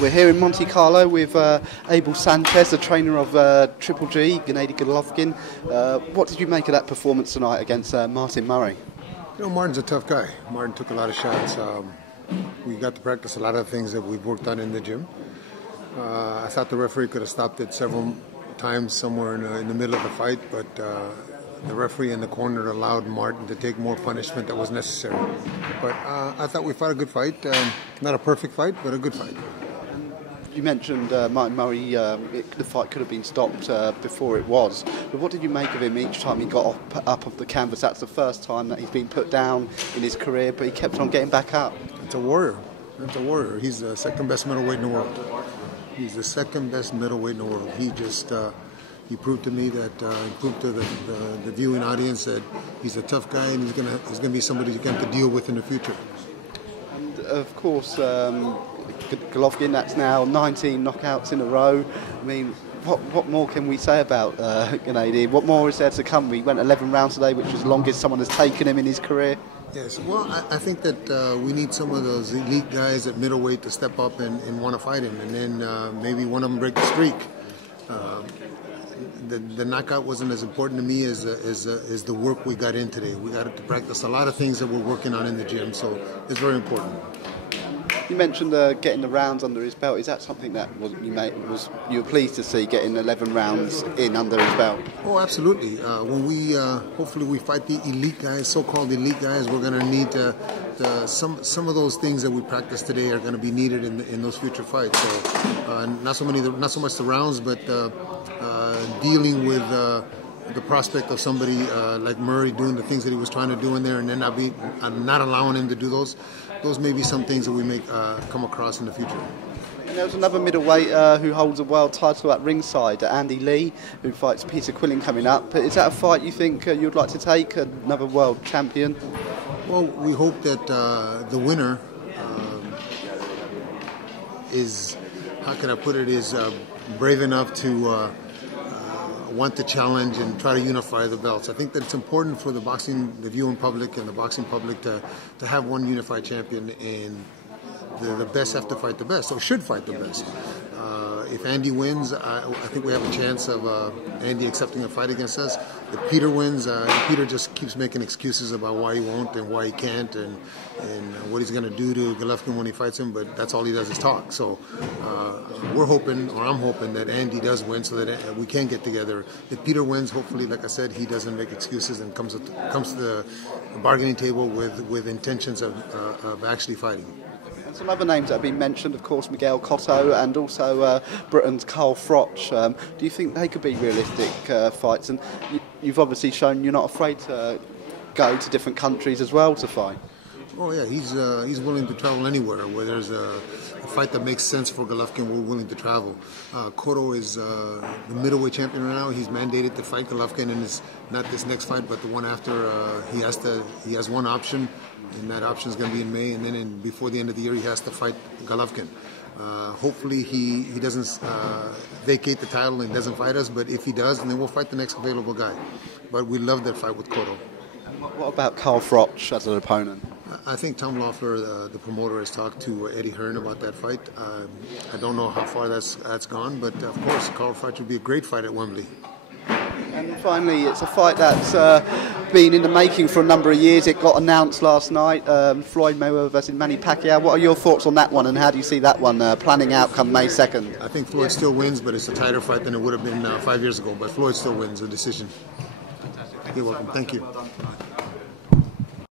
We're here in Monte Carlo with Abel Sanchez, the trainer of Triple G, Gennady Golovkin. What did you make of that performance tonight against Martin Murray? You know, Martin's a tough guy. Martin took a lot of shots. We got to practice a lot of things that we've worked on in the gym. I thought the referee could have stopped it several times somewhere in the middle of the fight, but the referee in the corner allowed Martin to take more punishment that was necessary. But I thought we fought a good fight. Not a perfect fight, but a good fight. You mentioned Martin Murray, the fight could have been stopped before it was. But what did you make of him each time he got up off the canvas? That's the first time that he's been put down in his career, but he kept on getting back up. It's a warrior. It's a warrior. He's the second best middleweight in the world. He's the second best middleweight in the world. He just he proved to me that he proved to the viewing audience that he's a tough guy and he's gonna be somebody you're going to deal with in the future. And of course, Golovkin, that's now 19 knockouts in a row. I mean, what more can we say about Gennady? What more is there to come? We went 11 rounds today, which was the longest someone has taken him in his career. Yes, well, I think that we need some of those elite guys at middleweight to step up and want to fight him, and then maybe one of them break the streak. The knockout wasn't as important to me as the work we got in today. We got to practice a lot of things that we're working on in the gym, so it's very important. You mentioned getting the rounds under his belt. Is that something that you were pleased to see, getting 11 rounds in under his belt? Oh, absolutely. When we hopefully we fight the elite guys, so-called elite guys, we're going to need some of those things that we practiced today are going to be needed in those future fights. So not so much the rounds, but dealing with the prospect of somebody like Murray doing the things that he was trying to do in there, and then not allowing him to do those. Those may be some things that we may come across in the future. And there's another middleweight who holds a world title at ringside, Andy Lee, who fights Peter Quillin coming up. Is that a fight you think you'd like to take, another world champion? Well, we hope that the winner is, how can I put it, is brave enough to want to challenge and try to unify the belts. I think that it's important for the viewing public and the boxing public to have one unified champion, and the best have to fight the best, or should fight the best. If Andy wins, I think we have a chance of Andy accepting a fight against us. If Peter wins, Peter just keeps making excuses about why he won't and why he can't and what he's going to do to Golovkin when he fights him, but that's all he does is talk. So we're hoping, or I'm hoping, that Andy does win so that we can get together. If Peter wins, hopefully, like I said, he doesn't make excuses and comes to the bargaining table with intentions of actually fighting. And some other names that have been mentioned, of course, Miguel Cotto and also Britain's Carl. Do you think they could be realistic fights? And you've obviously shown you're not afraid to go to different countries as well to fight. Oh yeah, he's willing to travel anywhere where there's a fight that makes sense for Golovkin. We're willing to travel. Cotto is the middleweight champion right now. He's mandated to fight Golovkin, and it's not this next fight, but the one after. He has one option, and that option is going to be in May, and then before the end of the year, he has to fight Golovkin. Hopefully he doesn't vacate the title and doesn't fight us, but if he does, then we'll fight the next available guy. But we love that fight with Cotto. And what about Carl as an opponent? I think Tom Loeffler, the promoter, has talked to Eddie Hearn about that fight. I don't know how far that's gone, but of course, Carl would be a great fight at Wembley. And finally, it's a fight that's been in the making for a number of years. It got announced last night, Floyd Mayweather versus Manny Pacquiao. What are your thoughts on that one, and how do you see that one planning out come May 2nd? I think Floyd still wins, but it's a tighter fight than it would have been 5 years ago. But Floyd still wins the decision. Fantastic. You're welcome. Thank you.